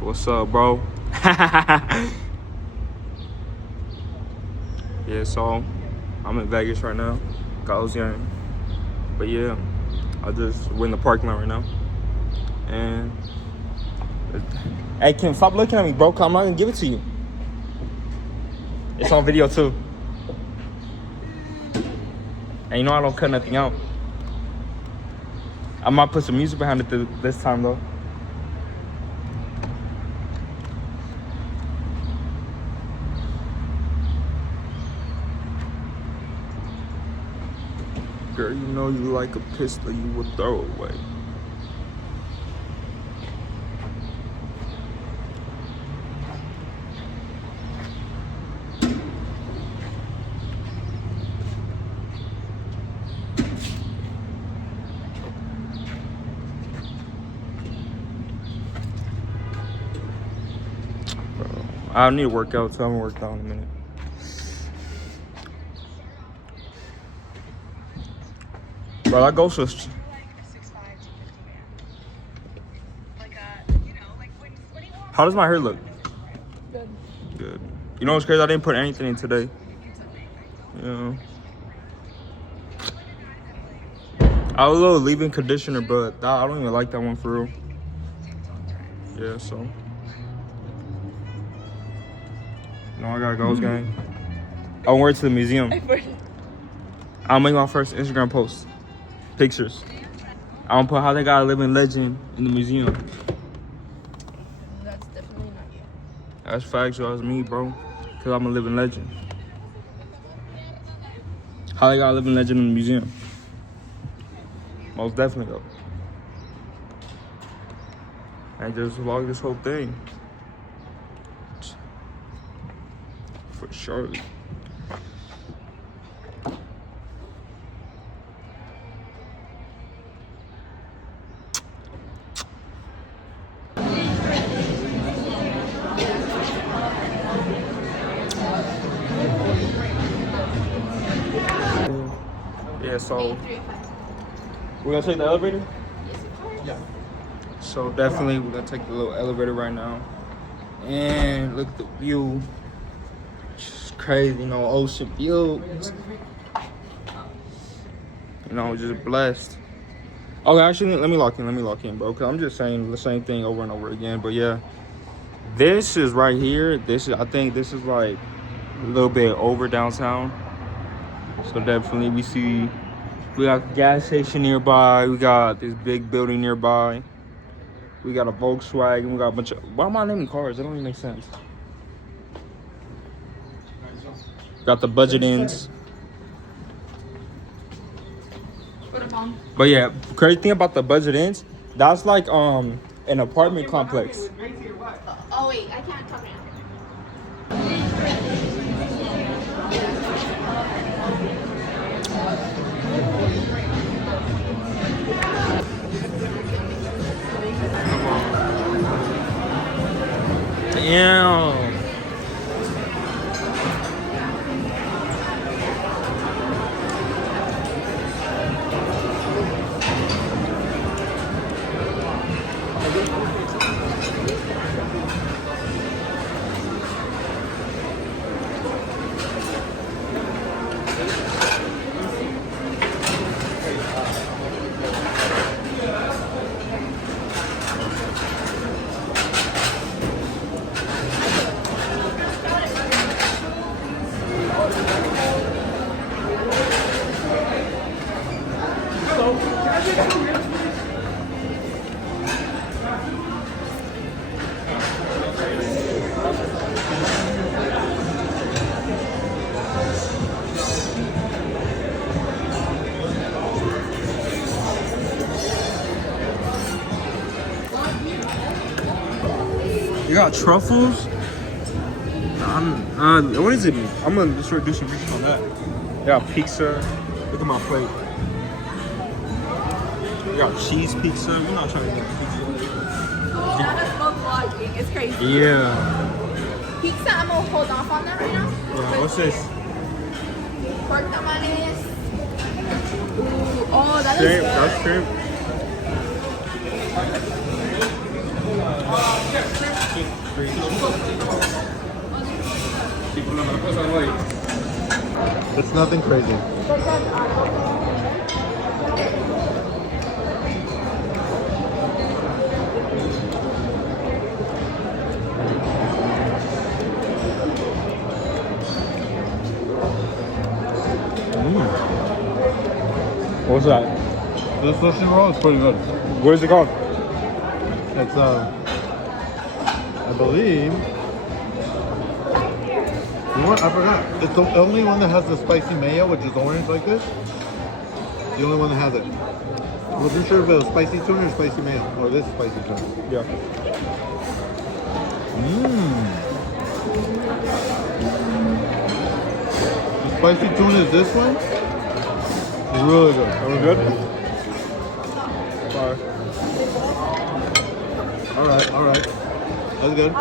What's up, bro? Yeah, so I'm in Vegas right now. Goblin game. But yeah, we're in the parking lot right now. And hey, Kim, stop looking at me, bro. I'm not gonna give it to you. It's on video too. And you know I don't cut nothing out. I might put some music behind it this time though. Girl, you know you like a pistol you would throw away. I need to work out, so I haven't worked out in a minute. Bro, that ghost was... How does my hair look? Good. Good. You know what's crazy? I didn't put anything in today. Yeah. I was a little leave-in conditioner, but I don't even like that one for real. Yeah, so. You know, I gotta go, gang. I went to the museum. I'll make my first Instagram post. Pictures. I'm gonna put how they got a living legend in the museum. That's definitely not you. That's factual. That's me, bro. Cause I'm a living legend. How they got a living legend in the museum? Most definitely though. I just vlog this whole thing. For sure. Yeah, so we're gonna take the elevator? Yeah. So definitely we're gonna take the little elevator right now. And look at the view. It's crazy, you know, ocean view. You know, just blessed. Okay, actually let me lock in, bro. Cause I'm just saying the same thing over and over again. But yeah, this is right here. I think this is like a little bit over downtown. So definitely we got a gas station nearby. We got this big building nearby. We got a Volkswagen. We got a bunch of, why am I naming cars? That don't even make sense. Got the budget ends. But yeah, crazy thing about the budget ends, that's like an apartment complex. Oh wait, I can't talk now. Damn. You got truffles? What is it? I'm gonna just do some research on that. You got pizza. Look at my plate. You got cheese pizza. We're not trying to get pizza. Vlogging. It's crazy. Yeah. Pizza, I'm gonna hold off on that right now. Yeah, what's this? Pork tamales. Ooh, oh, that is Shrimp. good. That's shrimp. It's nothing crazy. What's that? This sushi roll is pretty good. What is it called? It's I believe. You know what? I forgot. It's the only one that has the spicy mayo, which is orange like this. The only one that has it. I wasn't sure if it was spicy tuna or spicy mayo, or this spicy tuna. Yeah. The spicy tuna is this one. It's really good. That was good? Sorry. All right. That's good.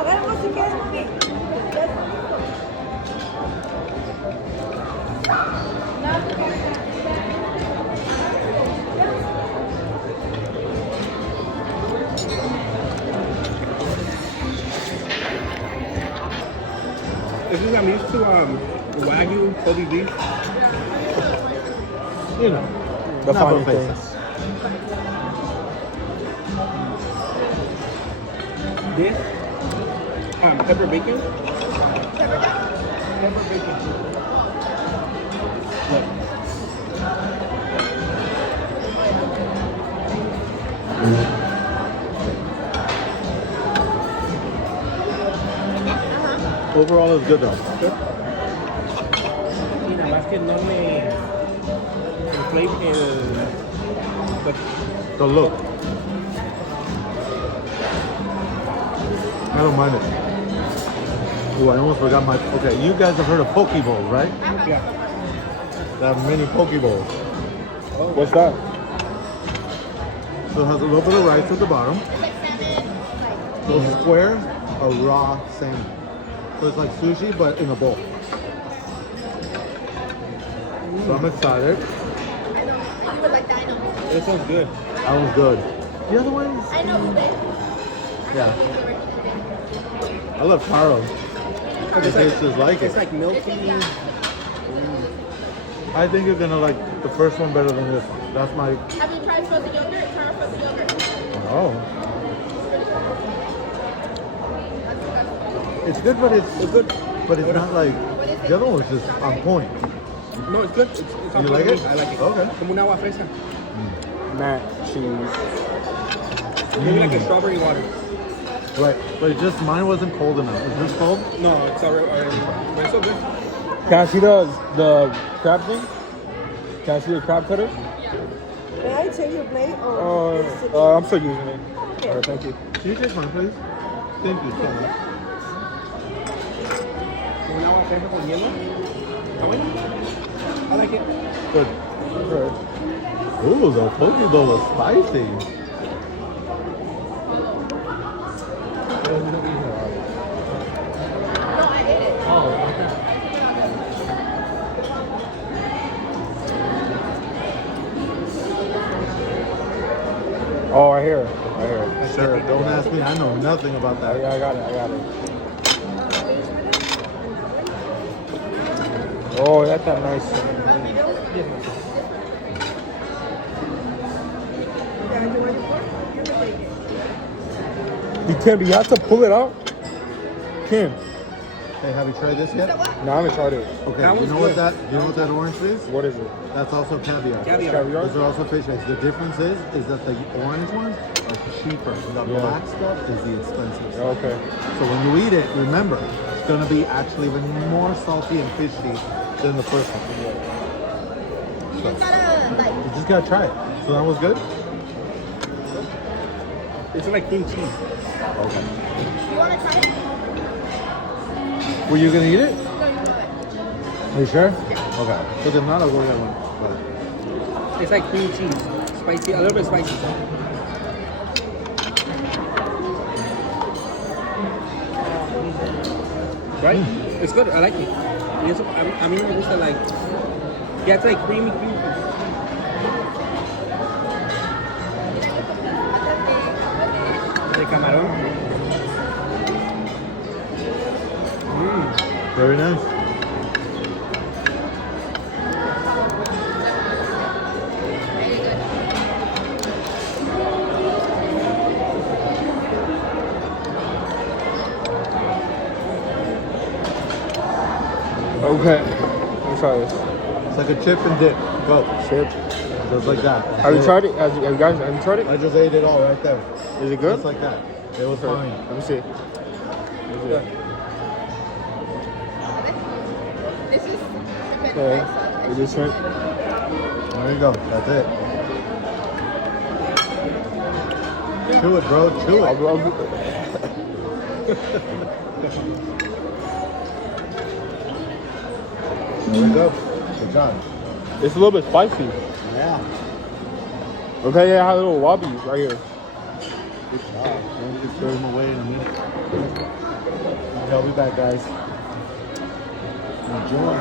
It's just I'm used to Wagyu, Kobe beef. You know, The not fine for things. faces. This, pepper bacon. Pepper jack? Pepper bacon. Overall, it's good though. Y nada más que no me inflame The look. I don't mind it. Oh, I almost forgot my. Okay, you guys have heard of poke bowls, right? yeah. They have many poke bowls. What's that? So it has a little bit of rice at the bottom. It's like salmon. Like, Those squares are raw salmon. So it's like sushi, but in a bowl. So I'm excited. I know. You would like that, I know. It sounds good. That was good. The other ones? I know, Ube. Yeah. I love taro. It tastes just like It's it. like milky. I think you're gonna like the first one better than this one. That's my. Have you tried frozen yogurt? Taro frozen yogurt. Oh. It's good, but it's good, but it's not like the other one was just on point. No, it's good. It's on You like point. it? I like it. Okay. Como una agua fresca. Mac, cheese. Maybe like a strawberry water. Right, but it just mine wasn't cold enough. Is this cold? No, it's already. But it's so good. Can I see the crab thing? Can I see the crab cutter? May I take your plate or? I'm still using it. Okay. Alright, thank you. Can you take mine, please? Thank you so much. Como una agua fresca con hielo. Está bueno. I like it. Good. Alright. Ooh, the poke bowl is spicy. No, I ate it. Oh, okay. Oh, right here. Right here. Sir, don't ask me. I know nothing about that. Yeah, I got it. Oh, that's that nice. You can't be. You have to pull it out. Kim. Hey, have you tried this yet? No, I haven't tried it. Okay, That you was know good. what that orange is? What is it? That's also caviar. Caviar. Caviar? Those are also fish eggs. The difference is that the orange ones are cheaper. The Yeah. black stuff is the expensive stuff. Okay. So when you eat it, remember, it's gonna be actually even more salty and fishy than the first one. You just gotta, like, You just gotta try it. So that was good? It's like cream cheese. Okay. you wanna try it? Were you gonna eat it? No, you know it. Are you sure? Okay. So if not, I'll go get one. It's like cream cheese. Spicy, a little bit spicy. Right? It's good. I like it. I mean, me gusta like. Yeah, it's like creamy. De camarón. Very nice. Very good. Okay. Let me try this. It's like a chip and dip. Go. Chip. Just like that. Have you tried it? Have you guys tried it? I just ate it all right there. Is it good? Just like that. It was fine. Let me see. This is Okay. You just shrimp. There you go. That's it. Chew it, bro. Chew it. There we go. Good job. It's a little bit spicy. Yeah. Okay, yeah, I have a little wabi right here. Good job. I'm just throw them away in a minute. Okay, I'll be back, guys. Enjoy.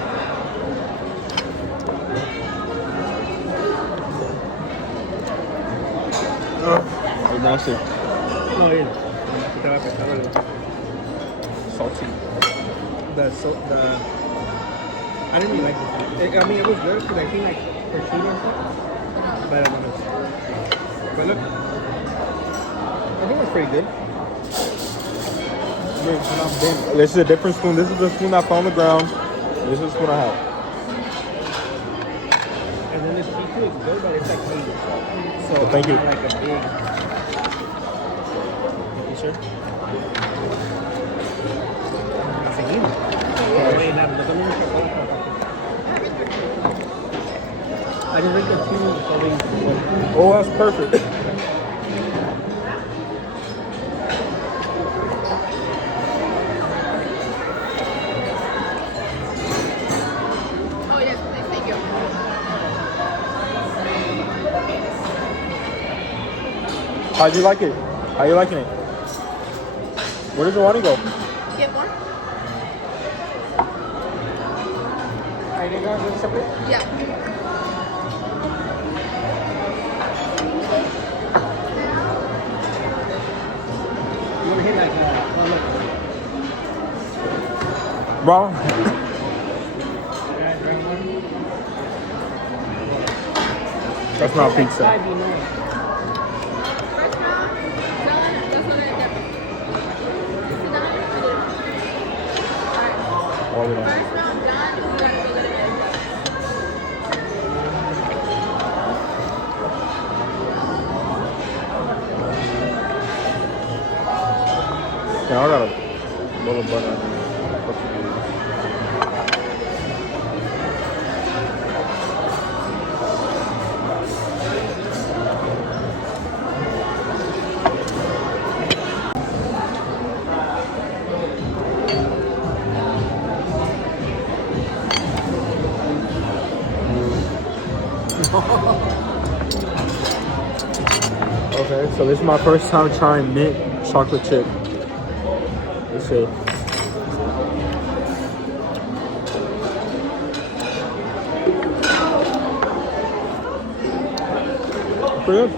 It's nasty. No, yeah. Salty. I didn't really like this. I mean, it was good because I think like prosciutto and stuff. But I don't know. But look, I think it's pretty good. This is a different spoon. This is the spoon I found on the ground. This is the spoon I have. And then the seafood is good, but it's like meat. So Thank you. Not like a big. Thank you, sir. Seguimos. Wait, nada, no tengo mucha cosa. I just like the two serving. Oh, that's perfect. Oh, yes, please. Thank you. How'd you like it? How you liking it? Where does the water go? Get more? I think I was separate. Yeah. You want to hit like one look. Bro. That's not pizza. First round, done. That's what I did. Is it done? All of Alright. that. First round done. You gotta go get it again. Yeah, I got a little butter. Okay, so this is my first time trying mint chocolate chip. Let's see. Pretty good.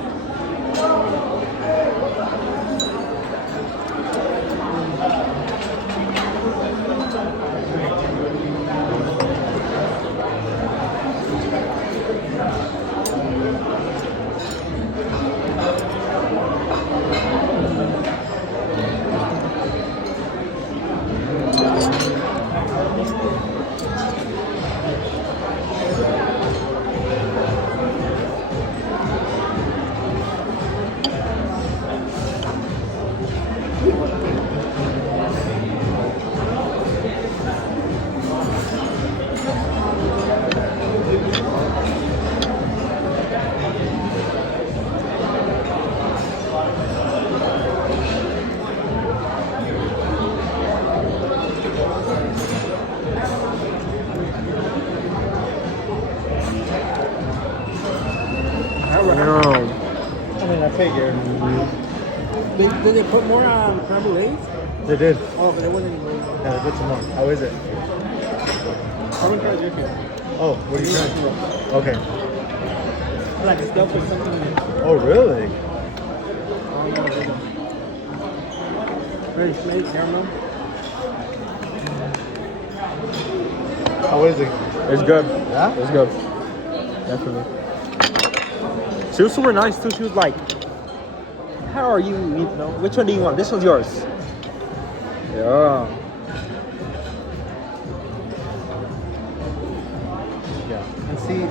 I mean, I figured. Did they put more crumble eggs? They did. Oh, but there wasn't any more. Yeah, they put some more. How is it? I'm gonna try this here. Oh, what are you trying? Okay. Like stuff with something in it. Oh, really? Very sweet, caramel. How is it? It's good. Yeah? It's good. Definitely. She was super nice too. She was like, "How are you? You know, which one do you want? This one's yours." Yeah. Yeah. And see,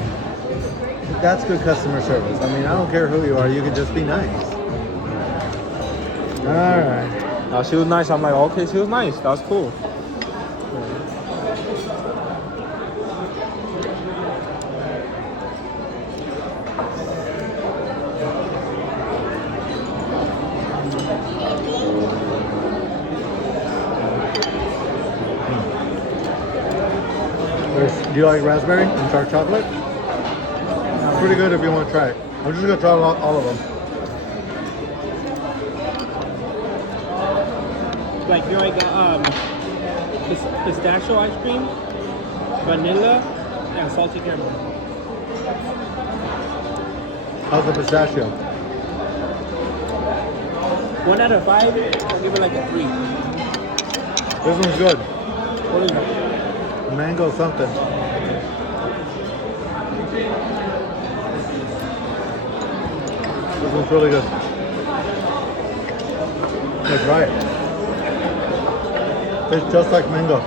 that's good customer service. I mean, I don't care who you are. You can just be nice. All right. No, she was nice. I'm like, okay, she was nice. That's cool. Do you like raspberry and dark chocolate? Pretty good if you want to try it. I'm just gonna try all of them. Like you know, like pistachio ice cream, vanilla, and salty caramel. How's the pistachio? 1 out of 5, I'll give it like a 3. This one's good. What is it? Mango something. This one's really good. Let's try it. It's just like mango.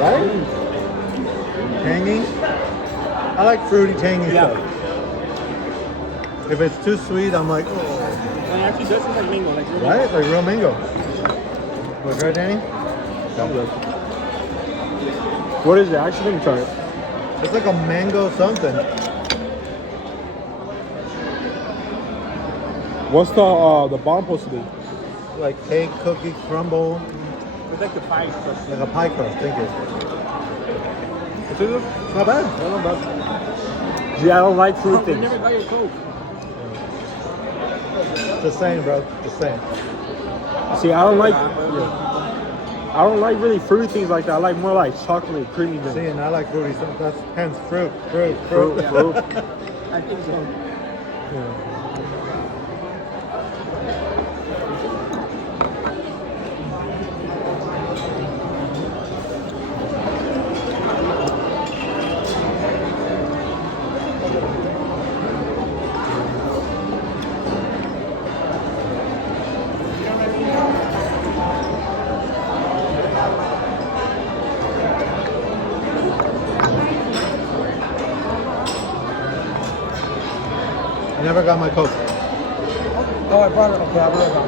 Right? Tangy? I like fruity, tangy stuff. If it's too sweet, I'm like, oh. And it actually does taste like mango, like real Right? Like real mango. Want to try it, Danny? What is it? I actually didn't try it. It's like a mango something. What's the bottom supposed to be? Like cake, cookie, crumble. It's like the pie crust. Like a pie crust, thank you. It's good. It's not bad. Not bad. See, I don't like fruit You things. never got your Coke. Just saying, bro. Just saying. See, I don't like. I don't like really fruity things like that. I like more like chocolate, creamy See, things. and I like fruity stuff. That's hence fruit. Fruit. I think so. I never got my Coke. Oh, I brought it. Okay, I'll bring it back.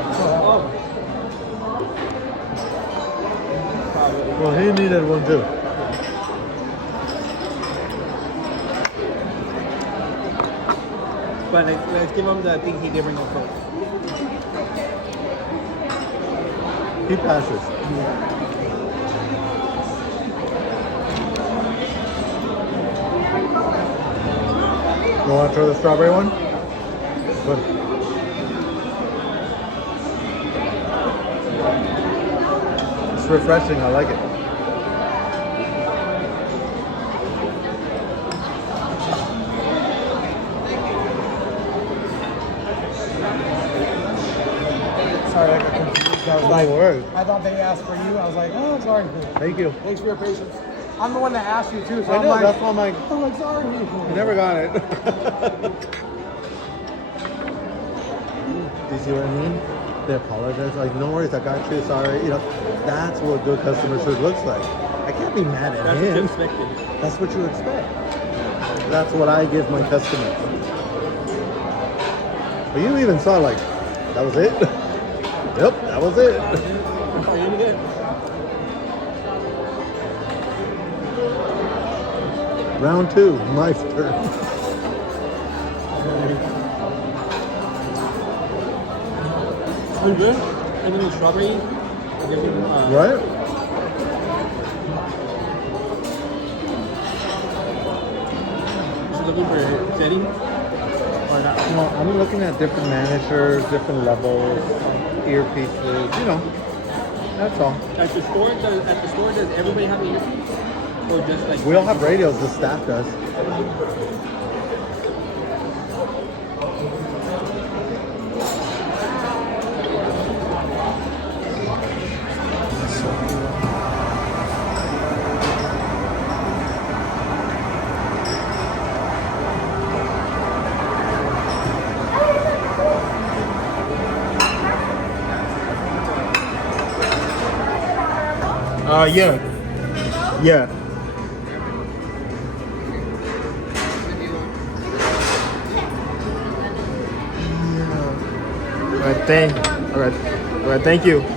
Well, he needed one too. But let's give him the thing he gave her no Coke. He passes. You want to try the strawberry one? Good. It's refreshing. I like it. Sorry, I got confused. I was like, No worries. I thought they asked for you. I was like, oh, sorry. Thank you. Thanks for your patience. I'm the one that asked you too, so I I'm know. like, That's why I'm like, sorry. I never got it. Do you see what I mean? They apologize. Like, no worries, I got you. Sorry. You know, that's what good customer service looks like. I can't be mad at That's what you him. expected. That's what you expect. That's what I give my customers. But you even saw like, that was it? Yep, that was it. Oh, you did it. Round 2, my turn. Pretty good. And then the strawberry. I'll give him, Right? She's looking for a setting or not. No, I'm looking at different managers, different levels, earpieces, you know. That's all. At the store, does everybody have earphones? Or just like... We don't have radios, the staff does. Yeah. Yeah. All right, thank you.